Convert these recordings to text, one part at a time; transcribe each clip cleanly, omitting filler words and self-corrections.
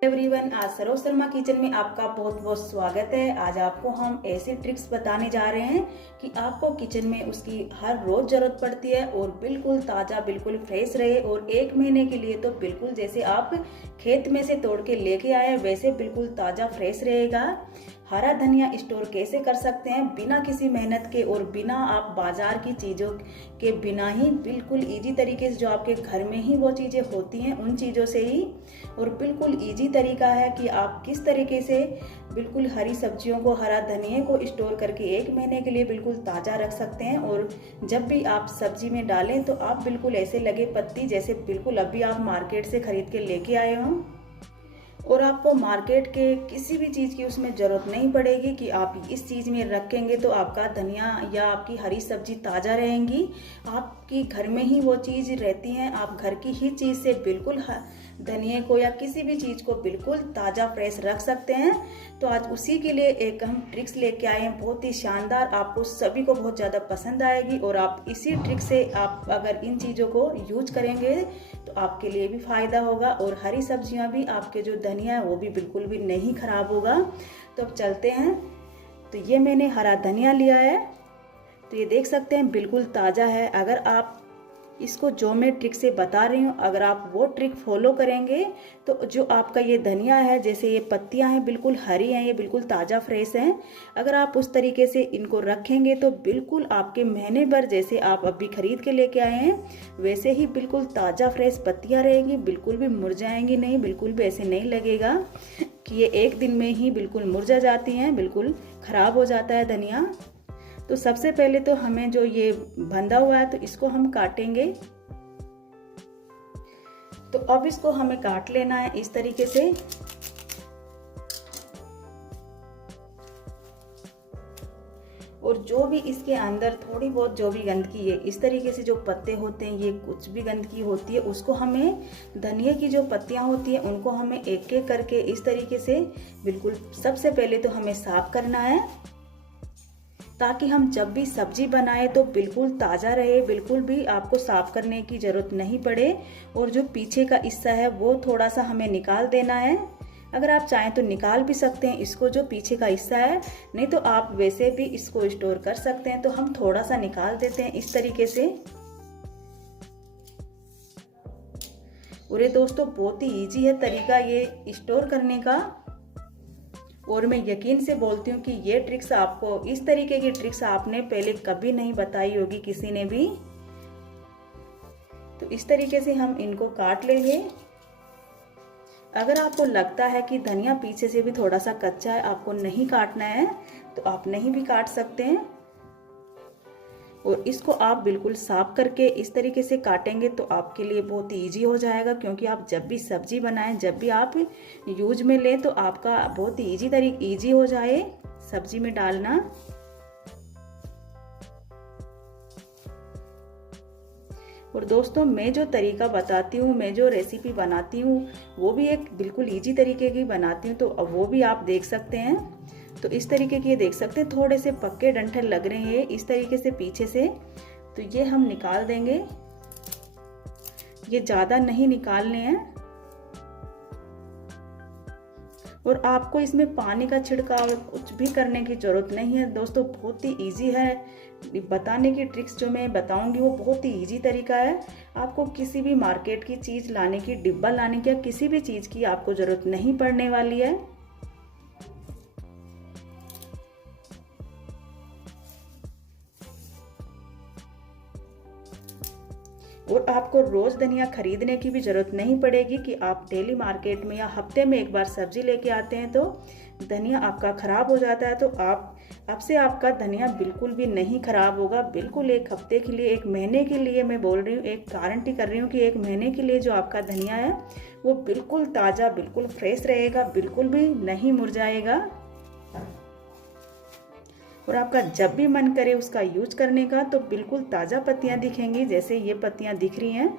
Everyone, आज Saroj Sharma kitchen में आपका बहुत बहुत स्वागत है। आज आपको हम ऐसी ट्रिक्स बताने जा रहे हैं कि आपको किचन में उसकी हर रोज जरूरत पड़ती है और बिल्कुल ताज़ा बिल्कुल फ्रेश रहे। और 1 महीने के लिए तो बिल्कुल जैसे आप खेत में से तोड़ के लेके आए वैसे बिल्कुल ताज़ा फ्रेश रहेगा। हरा धनिया स्टोर कैसे कर सकते हैं बिना किसी मेहनत के और बिना आप बाजार की चीज़ों के बिना ही बिल्कुल इजी तरीके से, जो आपके घर में ही वो चीज़ें होती हैं उन चीज़ों से ही। और बिल्कुल इजी तरीका है कि आप किस तरीके से बिल्कुल हरी सब्जियों को, हरा धनिया को स्टोर करके 1 महीने के लिए बिल्कुल ताज़ा रख सकते हैं। और जब भी आप सब्जी में डालें तो आप बिल्कुल ऐसे लगे पत्ती जैसे बिल्कुल अभी आप मार्केट से खरीद के लेके आए हों। और आपको मार्केट के किसी भी चीज़ की उसमें ज़रूरत नहीं पड़ेगी कि आप इस चीज़ में रखेंगे तो आपका धनिया या आपकी हरी सब्जी ताज़ा रहेंगी। आपकी घर में ही वो चीज़ रहती हैं, आप घर की ही चीज़ से बिल्कुल धनिया को या किसी भी चीज़ को बिल्कुल ताज़ा फ्रेश रख सकते हैं। तो आज उसी के लिए एक हम ट्रिक्स लेके आए हैं, बहुत ही शानदार, आपको सभी को बहुत ज़्यादा पसंद आएगी। और आप इसी ट्रिक से आप अगर इन चीज़ों को यूज करेंगे तो आपके लिए भी फ़ायदा होगा और हरी सब्जियां भी, आपके जो धनिया है वो भी बिल्कुल भी नहीं खराब होगा। तो अब चलते हैं। तो ये मैंने हरा धनिया लिया है, तो ये देख सकते हैं बिल्कुल ताज़ा है। अगर आप इसको जो मैं ट्रिक से बता रही हूँ, अगर आप वो ट्रिक फॉलो करेंगे तो जो आपका ये धनिया है, जैसे ये पत्तियां हैं बिल्कुल हरी हैं, ये बिल्कुल ताज़ा फ्रेश हैं। अगर आप उस तरीके से इनको रखेंगे तो बिल्कुल आपके महीने भर, जैसे आप अभी खरीद के लेके आए हैं वैसे ही बिल्कुल ताज़ा फ्रेश पत्तियां रहेगी, बिल्कुल भी मुरझाएंगी नहीं, बिल्कुल भी ऐसे नहीं लगेगा कि ये 1 दिन में ही बिल्कुल मुरझा जाती हैं, बिल्कुल खराब हो जाता है धनिया। तो सबसे पहले तो हमें जो ये बंधा हुआ है तो इसको हम काटेंगे। तो अब इसको हमें काट लेना है इस तरीके से। और जो भी इसके अंदर थोड़ी बहुत जो भी गंदगी है, इस तरीके से जो पत्ते होते हैं, ये कुछ भी गंदगी होती है उसको हमें, धनिया की जो पत्तियां होती है उनको हमें एक एक करके इस तरीके से बिल्कुल सबसे पहले तो हमें साफ करना है, ताकि हम जब भी सब्जी बनाए तो बिल्कुल ताज़ा रहे, बिल्कुल भी आपको साफ करने की ज़रूरत नहीं पड़े। और जो पीछे का हिस्सा है वो थोड़ा सा हमें निकाल देना है। अगर आप चाहें तो निकाल भी सकते हैं इसको, जो पीछे का हिस्सा है, नहीं तो आप वैसे भी इसको स्टोर कर सकते हैं। तो हम थोड़ा सा निकाल देते हैं इस तरीके से। और ये दोस्तों बहुत ही ईजी है तरीका ये स्टोर करने का। और मैं यकीन से बोलती हूँ कि ये ट्रिक्स आपको, इस तरीके की ट्रिक्स आपने पहले कभी नहीं बताई होगी किसी ने भी। तो इस तरीके से हम इनको काट लेंगे। अगर आपको लगता है कि धनिया पीछे से भी थोड़ा सा कच्चा है, आपको नहीं काटना है, तो आप नहीं भी काट सकते हैं। और इसको आप बिल्कुल साफ करके इस तरीके से काटेंगे तो आपके लिए बहुत इजी हो जाएगा, क्योंकि आप जब भी सब्जी बनाएं, जब भी आप यूज में लें तो आपका बहुत ही इजी हो जाए सब्जी में डालना। और दोस्तों, मैं जो तरीका बताती हूँ, मैं जो रेसिपी बनाती हूँ वो भी एक बिल्कुल इजी तरीके की बनाती हूँ, तो वो भी आप देख सकते हैं। तो इस तरीके के देख सकते हैं, थोड़े से पक्के डंठल लग रहे हैं इस तरीके से पीछे से, तो ये हम निकाल देंगे। ये ज़्यादा नहीं निकालने हैं। और आपको इसमें पानी का छिड़काव कुछ भी करने की ज़रूरत नहीं है दोस्तों, बहुत ही इजी है। बताने की ट्रिक्स जो मैं बताऊंगी वो बहुत ही इजी तरीका है। आपको किसी भी मार्केट की चीज़ लाने की, डिब्बा लाने की या किसी भी चीज़ की आपको ज़रूरत नहीं पड़ने वाली है। और आपको रोज़ धनिया खरीदने की भी ज़रूरत नहीं पड़ेगी कि आप डेली मार्केट में या हफ्ते में एक बार सब्जी लेके आते हैं तो धनिया आपका ख़राब हो जाता है। तो अब से आपका धनिया बिल्कुल भी नहीं ख़राब होगा। बिल्कुल 1 हफ्ते के लिए, 1 महीने के लिए मैं बोल रही हूँ, एक गारंटी कर रही हूँ कि 1 महीने के लिए जो आपका धनिया है वो बिल्कुल ताज़ा, बिल्कुल फ्रेश रहेगा, बिल्कुल भी नहीं मुरझाएगा। और आपका जब भी मन करे उसका यूज करने का तो बिल्कुल ताज़ा पत्तियां दिखेंगी, जैसे ये पत्तियां दिख रही हैं।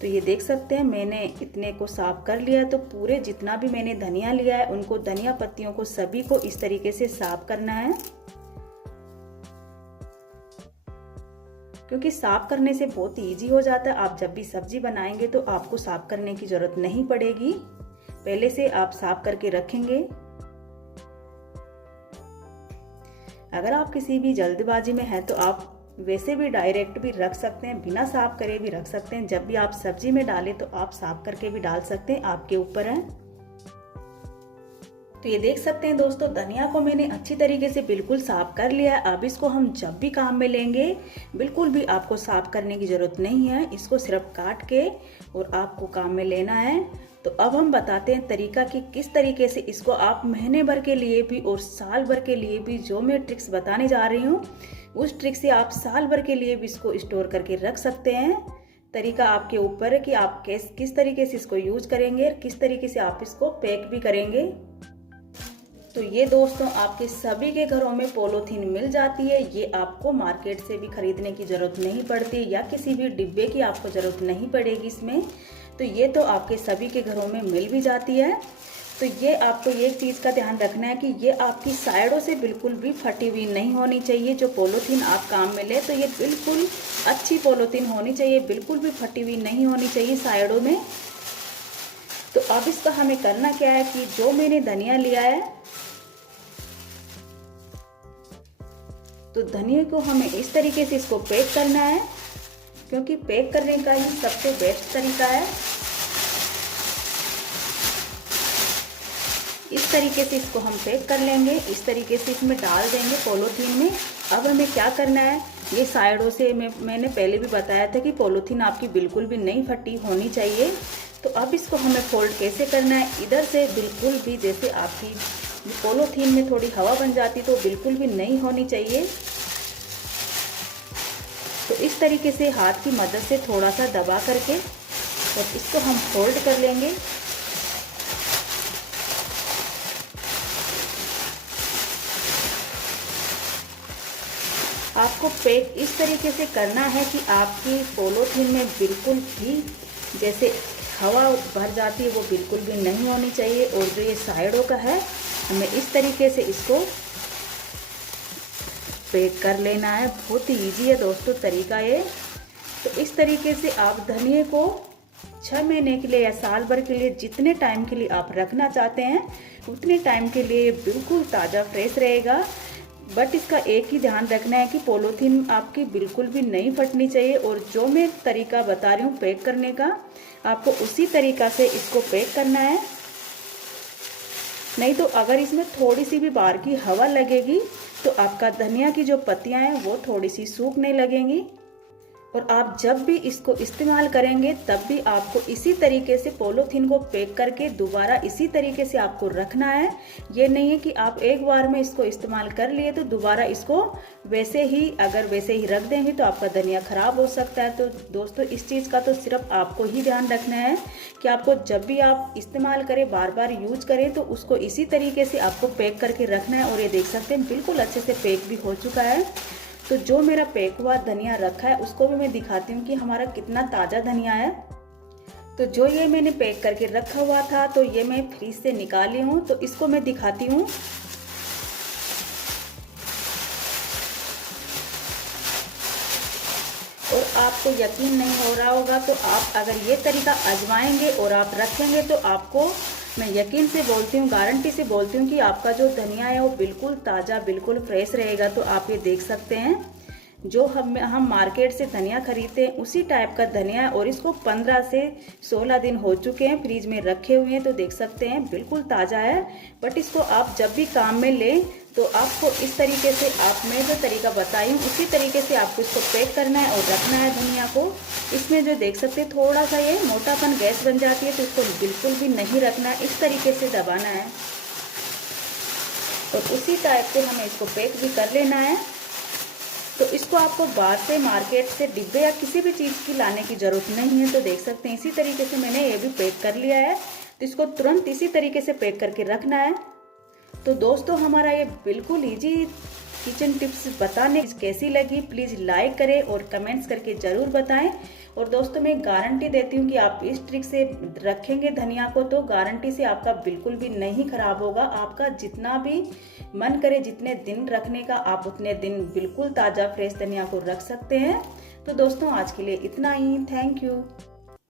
तो ये देख सकते हैं मैंने इतने को साफ कर लिया। तो पूरे जितना भी मैंने धनिया लिया है उनको, धनिया पत्तियों को सभी को इस तरीके से साफ करना है, क्योंकि साफ करने से बहुत इजी हो जाता है। आप जब भी सब्जी बनाएंगे तो आपको साफ करने की जरूरत नहीं पड़ेगी, पहले से आप साफ करके रखेंगे। अगर आप किसी भी जल्दबाजी में हैं तो आप वैसे भी डायरेक्ट भी रख सकते हैं, बिना साफ करे भी रख सकते हैं। जब भी आप सब्जी में डालें तो आप साफ करके भी डाल सकते हैं, आपके ऊपर है। तो ये देख सकते हैं दोस्तों, धनिया को मैंने अच्छी तरीके से बिल्कुल साफ कर लिया है। अब इसको हम जब भी काम में लेंगे बिल्कुल भी आपको साफ करने की जरूरत नहीं है, इसको सिर्फ काट के और आपको काम में लेना है। तो अब हम बताते हैं तरीका कि किस तरीके से इसको आप महीने भर के लिए भी और साल भर के लिए भी, जो मैं ट्रिक्स बताने जा रही हूँ उस ट्रिक से आप साल भर के लिए भी इसको स्टोर करके रख सकते हैं। तरीका आपके ऊपर है कि आप किस तरीके से इसको यूज करेंगे और किस तरीके से आप इसको पैक भी करेंगे। तो ये दोस्तों आपके सभी के घरों में पॉलीथीन मिल जाती है, ये आपको मार्केट से भी खरीदने की जरूरत नहीं पड़ती या किसी भी डिब्बे की आपको जरूरत नहीं पड़ेगी इसमें। तो ये तो आपके सभी के घरों में मिल भी जाती है। तो ये आपको एक चीज़ का ध्यान रखना है कि ये आपकी साइडों से बिल्कुल भी फटी हुई नहीं होनी चाहिए। जो पॉलीथीन आप काम में ले तो ये बिल्कुल अच्छी पॉलीथीन होनी चाहिए, बिल्कुल भी फटी हुई नहीं होनी चाहिए साइडों में। तो अब इसका हमें करना क्या है कि जो मैंने धनिया लिया है तो धनिया को हमें इस तरीके से इसको पैक करना है, क्योंकि पैक करने का ही सबसे बेस्ट तरीका है। इस तरीके से इसको हम पैक कर लेंगे, इस तरीके से इसमें डाल देंगे पॉलीथीन में। अब हमें क्या करना है, ये साइडों से मैंने पहले भी बताया था कि पॉलीथीन आपकी बिल्कुल भी नहीं फटी होनी चाहिए। तो अब इसको हमें फोल्ड कैसे करना है, इधर से बिल्कुल भी जैसे आपकी पॉलीथीन में थोड़ी हवा बन जाती तो बिल्कुल भी नहीं होनी चाहिए। तो इस तरीके से हाथ की मदद से थोड़ा सा दबा करके और इसको हम फोल्ड कर लेंगे। आपको पैक इस तरीके से करना है कि आपकी पॉलीथीन में बिल्कुल भी जैसे हवा भर जाती है वो बिल्कुल भी नहीं होनी चाहिए। और जो ये साइडों का है हमें इस तरीके से इसको पैक कर लेना है। बहुत ही ईजी है दोस्तों तरीका ये। तो इस तरीके से आप धनिए को 6 महीने के लिए या साल भर के लिए, जितने टाइम के लिए आप रखना चाहते हैं उतने टाइम के लिए बिल्कुल ताज़ा फ्रेश रहेगा। बट इसका एक ही ध्यान रखना है कि पॉलीथीन आपकी बिल्कुल भी नहीं फटनी चाहिए। और जो मैं तरीका बता रही हूँ पैक करने का, आपको उसी तरीका से इसको पैक करना है। नहीं तो अगर इसमें थोड़ी सी भी बाहर की हवा लगेगी तो आपका धनिया की जो पत्तियां हैं वो थोड़ी सी सूखने लगेंगी। और आप जब भी इसको इस्तेमाल करेंगे तब भी आपको इसी तरीके से पॉलीथीन को पैक करके दोबारा इसी तरीके से आपको रखना है। ये नहीं है कि आप एक बार में इसको इस्तेमाल कर लिए तो दोबारा इसको वैसे ही रख देंगे तो आपका धनिया खराब हो सकता है। तो दोस्तों इस चीज़ का तो सिर्फ आपको ही ध्यान रखना है कि आपको जब भी आप इस्तेमाल करें, बार बार यूज करें, तो उसको इसी तरीके से आपको पैक करके रखना है। और ये देख सकते हैं बिल्कुल अच्छे से पैक भी हो चुका है। तो जो मेरा पैक हुआ धनिया रखा है उसको भी मैं दिखाती हूँ कि हमारा कितना ताज़ा धनिया है। तो जो ये मैंने पैक करके रखा हुआ था तो ये मैं फ्रीज से निकाली हूँ, तो इसको मैं दिखाती हूँ। और आपको यकीन नहीं हो रहा होगा तो आप अगर ये तरीका आजमाएंगे और आप रखेंगे तो आपको, मैं यकीन से बोलती हूँ, गारंटी से बोलती हूँ कि आपका जो धनिया है वो बिल्कुल ताज़ा, बिल्कुल फ्रेश रहेगा। तो आप ये देख सकते हैं जो हम मार्केट से धनिया खरीदते हैं उसी टाइप का धनिया है। और इसको 15 से 16 दिन हो चुके हैं फ्रीज में रखे हुए हैं। तो देख सकते हैं बिल्कुल ताज़ा है। बट इसको आप जब भी काम में लें तो आपको इस तरीके से, मैं जो तरीका बताई हूँ उसी तरीके से आपको इसको पैक करना है और रखना है धनिया को। इसमें जो देख सकते हैं थोड़ा सा ये मोटापन गैस बन जाती है तो इसको बिल्कुल भी नहीं रखना है, इस तरीके से दबाना है और उसी टाइप से हमें इसको पैक भी कर लेना है। तो इसको आपको बाहर से, मार्केट से डिब्बे या किसी भी चीज़ की लाने की ज़रूरत नहीं है। तो देख सकते हैं इसी तरीके से मैंने ये भी पैक कर लिया है। तो इसको तुरंत इसी तरीके से पैक करके रखना है। तो दोस्तों हमारा ये बिल्कुल इजी किचन टिप्स बताने कैसी लगी प्लीज़ लाइक करें और कमेंट्स करके ज़रूर बताएं। और दोस्तों मैं गारंटी देती हूँ कि आप इस ट्रिक से रखेंगे धनिया को तो गारंटी से आपका बिल्कुल भी नहीं खराब होगा। आपका जितना भी मन करे जितने दिन रखने का आप उतने दिन बिल्कुल ताज़ा फ्रेश धनिया को रख सकते हैं। तो दोस्तों आज के लिए इतना ही। Thank you.